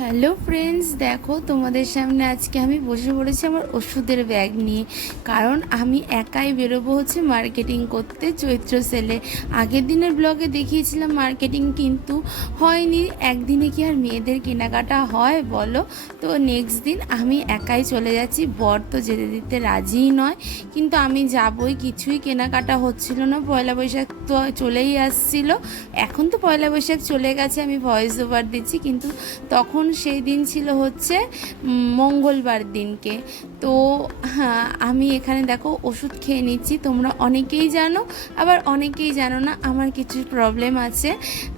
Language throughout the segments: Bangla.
হ্যালো ফ্রেন্ডস, দেখো তোমাদের সামনে আজকে আমি বসে পড়েছি আমার ওষুধের ব্যাগ নিয়ে। কারণ আমি একাই বেরোবো হচ্ছে মার্কেটিং করতে চৈত্র সেলে। আগের দিনের ব্লগে দেখিয়েছিলাম মার্কেটিং কিন্তু হয়নি। একদিনে কি আর মেয়েদের কেনাকাটা হয় বলো? তো নেক্সট দিন আমি একাই চলে যাচ্ছি। বর তো যেতে দিতে রাজিই নয়। কিন্তু আমি যাবই, কিছুই কেনাকাটা হচ্ছিল না। পয়লা বৈশাখ তো চলেই আসছিল। এখন তো পয়লা বৈশাখ চলে গেছে, আমি ভয়েস ওভার দিচ্ছি। কিন্তু তখন সেই দিন ছিল হচ্ছে মঙ্গলবার দিনকে। তো হ্যাঁ আমি এখানে দেখো ওষুধ খেয়ে নিচ্ছি। তোমরা অনেকেই জানো, আবার অনেকেই জানো না, আমার কিছু প্রবলেম আছে।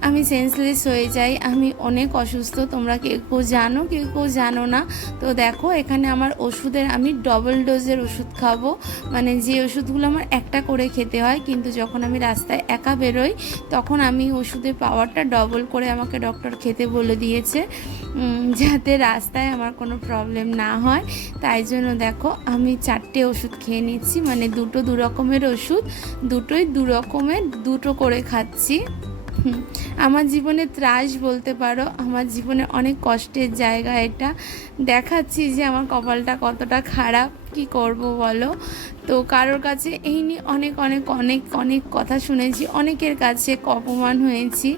আমি সেন্সলেস হয়ে যাই, আমি অনেক অসুস্থ, তোমরা কেউ কেউ জানো, কেউ কেউ জানো না। তো দেখো, এখানে আমার ওষুধের আমি ডবল ডোজের ওষুধ খাব। মানে যে ওষুধগুলো আমার একটা করে খেতে হয়, কিন্তু যখন আমি রাস্তায় একা বেরোই, তখন আমি ওষুধের পাওয়ারটা ডবল করে আমাকে ডক্টর খেতে বলে দিয়েছে। যাতে রাস্তায় আমার কোনো প্রবলেম না হয়, তাই জন্য দেখো, আমি চারটে ওষুধ খেয়ে নিচ্ছি। মানে দুটো দু রকমের ওষুধ, দুটোই দু রকমের, দুটো করে খাচ্ছি। আমার জীবনে ত্রাস বলতে পারো, আমার জীবনে অনেক কষ্টের জায়গা এটা। দেখাচ্ছি যে আমার কপালটা কতটা খারাপ। কি করব বলো? তো কারোর কাছে এই নিয়ে অনেক অনেক অনেক অনেক কথা শুনেছি, অনেকের কাছে অপমান হয়েছি।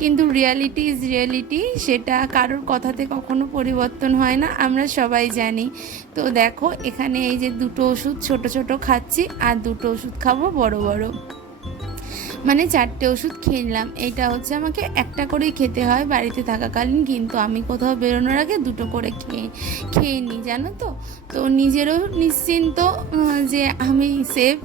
কিন্তু রিয়ালিটি ইজ রিয়ালিটি সেটা কারোর কথাতে কখনো পরিবর্তন হয় না, আমরা সবাই জানি। তো দেখো, এখানে এই যে দুটো ওষুধ ছোট ছোট খাচ্ছি, আর দুটো ওষুধ খাব বড় বড়। মানে চারটে ওষুধ খেয়ে নিলাম। এইটা হচ্ছে আমাকে একটা করেই খেতে হয় বাড়িতে থাকাকালীন কিন্তু আমি কোথাও বেরোনোর আগে দুটো করে খেয়ে খেয়ে নিই জানো তো? তো নিজেরও নিশ্চিন্ত যে আমি সেফ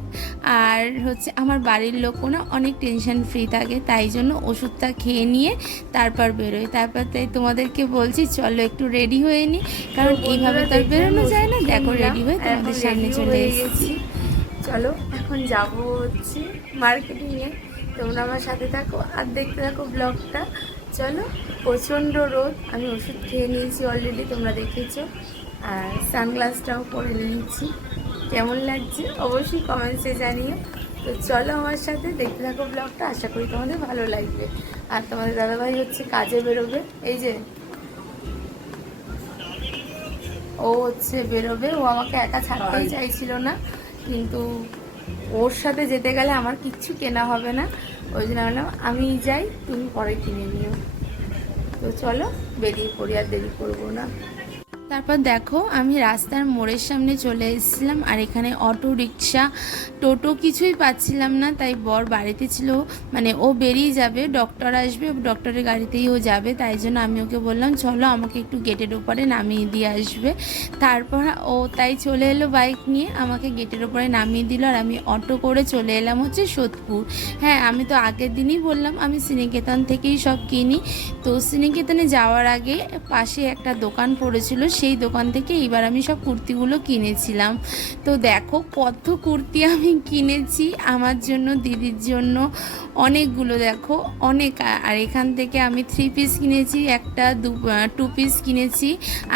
আর হচ্ছে আমার বাড়ির লোকও না অনেক টেনশন ফ্রি থাকে তাই জন্য ওষুধটা খেয়ে নিয়ে তারপর বেরোই। তারপর তাই তোমাদেরকে বলছি চলো একটু রেডি হয়ে নিই কারণ এইভাবে তো আর বেরোনো যায় না। দেখো রেডি হয়ে তোমাদের সামনে চলে এসেছি। চলো এখন যাব হচ্ছে মার্কেটিংয়ে তোমরা আমার সাথে থাকো আর দেখতে থাকো ব্লগটা। চলো প্রচণ্ড রোদ আমি ওষুধ খেয়ে নিয়েছি অলরেডি তোমরা দেখেছ। আর সানগ্লাসটাও পরে নিয়েছি। কেমন লাগছে? অবশ্যই কমেন্টসে জানিও। তো চলো আমার সাথে দেখতে থাকো ব্লগটা আশা করি তোমাদের ভালো লাগবে। আর তোমাদের দাদাভাই হচ্ছে কাজে বেরোবে। এই যে ও হচ্ছে বেরোবে। ও আমাকে একা ছাড়তেই চাইছিল না কিন্তু ওর সাথে যেতে গেলে আমার কিচ্ছু কেনা হবে না। ওই জন্য বললাম, আমি যাই, তুমি পরে কিনে নিও। তো চলো, বেরিয়ে পড়ি, আর দেরি করব না। তারপর দেখো, আমি রাস্তার মোড়ের সামনে চলে এসেছিলাম আর এখানে অটো রিক্সা, টোটো কিছুই পাচ্ছিলাম না, তাই বর বাড়িতে ছিল। মানে ও বেরিয়ে যাবে ডক্টর আসবে ডক্টরের গাড়িতেই ও যাবে, তাই জন্য আমি ওকে বললাম, চলো আমাকে একটু গেটের উপরে নামিয়ে দিয়ে আসবে। তারপর ও তাই চলে এলো বাইক নিয়ে, আমাকে গেটের উপরে নামিয়ে দিল আর আমি অটো করে চলে এলাম হচ্ছে সোদপুর। হ্যাঁ আমি তো আগের দিনই বললাম, আমি সিনিকেতন থেকেই সব কিনি। তো সিনিকেতনে যাওয়ার আগে পাশে একটা দোকান পড়েছিল সেই দোকান থেকে এইবার আমি সব কুর্তিগুলো কিনেছিলাম। তো দেখো কত কুর্তি আমি কিনেছি আমার জন্য, দিদির জন্য, অনেকগুলো দেখো, অনেক। আর এখান থেকে আমি থ্রি পিস কিনেছি, একটা, দু টু পিস কিনেছি,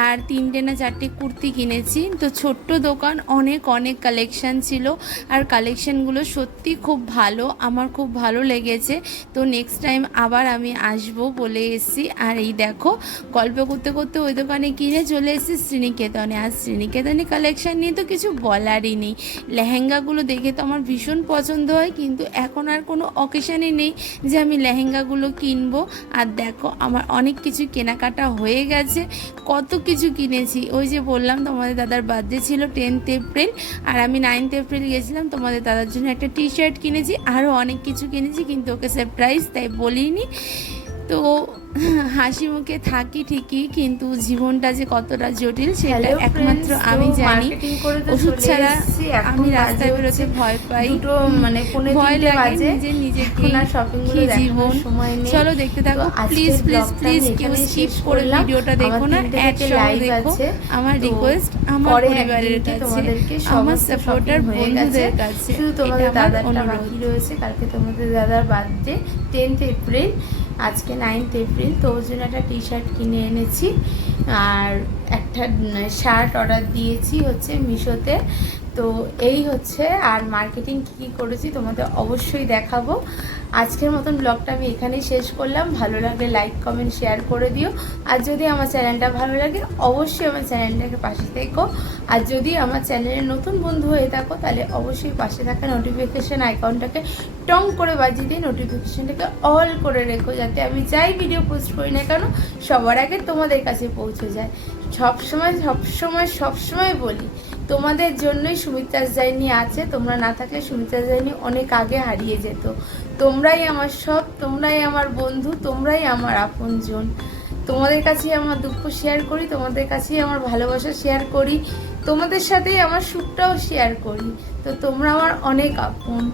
আর তিনটে না চারটে কুর্তি কিনেছি। তো ছোট্ট দোকান, অনেক অনেক কালেকশন ছিল। আর কালেকশানগুলো সত্যি খুব ভালো, আমার খুব ভালো লেগেছে। তো নেক্সট টাইম আবার আমি আসব বলে এসেছি। আর এই দেখো, গল্প করতে করতে ওই দোকানে কিনে চলে এসেছি শ্রীনিকেতনে। আর শ্রীনিকেতনে কালেকশান নিয়ে তো কিছু বলারই নেই। লেহেঙ্গাগুলো দেখে তো আমার ভীষণ পছন্দ হয়, কিন্তু এখন আর কোনো অকেশনই নেই যে আমি লেহেঙ্গাগুলো কিনবো। আর দেখো, আমার অনেক কিছু কেনাকাটা হয়ে গেছে। কত কিছু কিনেছি। ওই যে বললাম, তোমাদের দাদার বার্থডে ছিল টেন্থ এপ্রিল আর আমি নাইনথ এপ্রিল গেছিলাম। তোমাদের দাদার জন্য একটা টি শার্ট কিনেছি। আরও অনেক কিছু কিনেছি, কিন্তু ওকে সারপ্রাইজ তাই বলিনি। তো হাসি মুখে থাকি ঠিকই কিন্তু জীবনটা যে কতটা জটিল সেটা একমাত্র আমি জানি। করে ওষুধ ছাড়া আমি রাস্তায় বেরোতে ভয় পাই। মানে ভয় লাগে যে নিজে নিজেকে কি জীবন? চলো দেখতে থাকো। প্লিজ প্লিজ প্লিজ কেউ স্কিপ করে ভিডিওটা দেখো না। দেখো। আমার রিকোয়েস্ট আমার পরে পরিবারের কাছে। আমার সাপোর্টার। বন্ধুদের কাছে। তোমাদের অনুরোধ। বাকি রয়েছে। কালকে তোমাদের দাদার বার্থডে টেন্থ এপ্রিল আজকে নাইনথ এপ্রিল তো ওর জন্য একটা টি শার্ট কিনে এনেছি। আর একটা শার্ট অর্ডার দিয়েছি হচ্ছে মিশোতে। তো এই হচ্ছে, আর মার্কেটিং কী কী করেছি তোমাদের অবশ্যই দেখাবো। আজকের মতন ব্লগটা আমি এখানেই শেষ করলাম। ভালো লাগলে লাইক, কমেন্ট, শেয়ার করে দিও। আর যদি আমার চ্যানেলটা ভালো লাগে, অবশ্যই আমার চ্যানেলটাকে পাশে থেকো। আর যদি আমার চ্যানেলের নতুন বন্ধু হয়ে থাকো, তাহলে অবশ্যই পাশে থাকা নোটিফিকেশান আইকনটাকে টং করে বাজিয়ে দিয়ে নোটিফিকেশানটাকে অল করে রেখো, যাতে আমি যাই ভিডিও পোস্ট করি না কেন, সবার আগে তোমাদের কাছে পৌঁছে যায়। সবসময় সবসময় সবসময় বলি, তোমাদের জন্যই সুমিত্রা জাইনি আছে। তোমরা না থাকলে সুমিত্রা জাইনি অনেক আগে হারিয়ে যেত। তোমরাই আমার সব, তোমরাই আমার বন্ধু, তোমরাই আমার আপনজন। তোমাদের কাছেই আমার দুঃখ শেয়ার করি, তোমাদের কাছেই আমার ভালোবাসা শেয়ার করি, তোমাদের সাথেই আমার সুখটাও শেয়ার করি। তো তোমরা আমার অনেক আপন,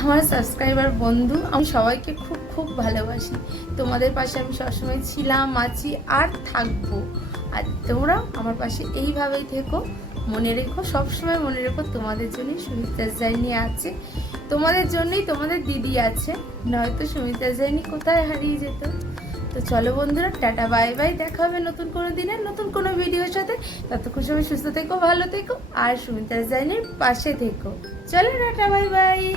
আমার সাবস্ক্রাইবার বন্ধু, আমি সবাইকে খুব খুব ভালোবাসি। তোমাদের পাশে আমি সবসময় ছিলাম, আছি, আর থাকব। আর তোমরা আমার পাশে এইভাবেই থেকো। মনে রেখো, সবসময় মনে রেখো তোমাদের জন্যই সুমিত্রা জাইনি আছে। তোমাদের জন্যই তোমাদের দিদি আছে। নয়তো সুমিত্রা জাইনি কোথায় হারিয়ে যেত? তো চলো বন্ধুরা, টাটা, বাই বাই। দেখা হবে নতুন কোনো দিনের নতুন কোনো ভিডিওর সাথে। ততক্ষণ সবাই সুস্থ থেকো, ভালো থেকো, আর সুমিত্রা জাইনির পাশে থেকো। চলো, টাটা, বাই বাই।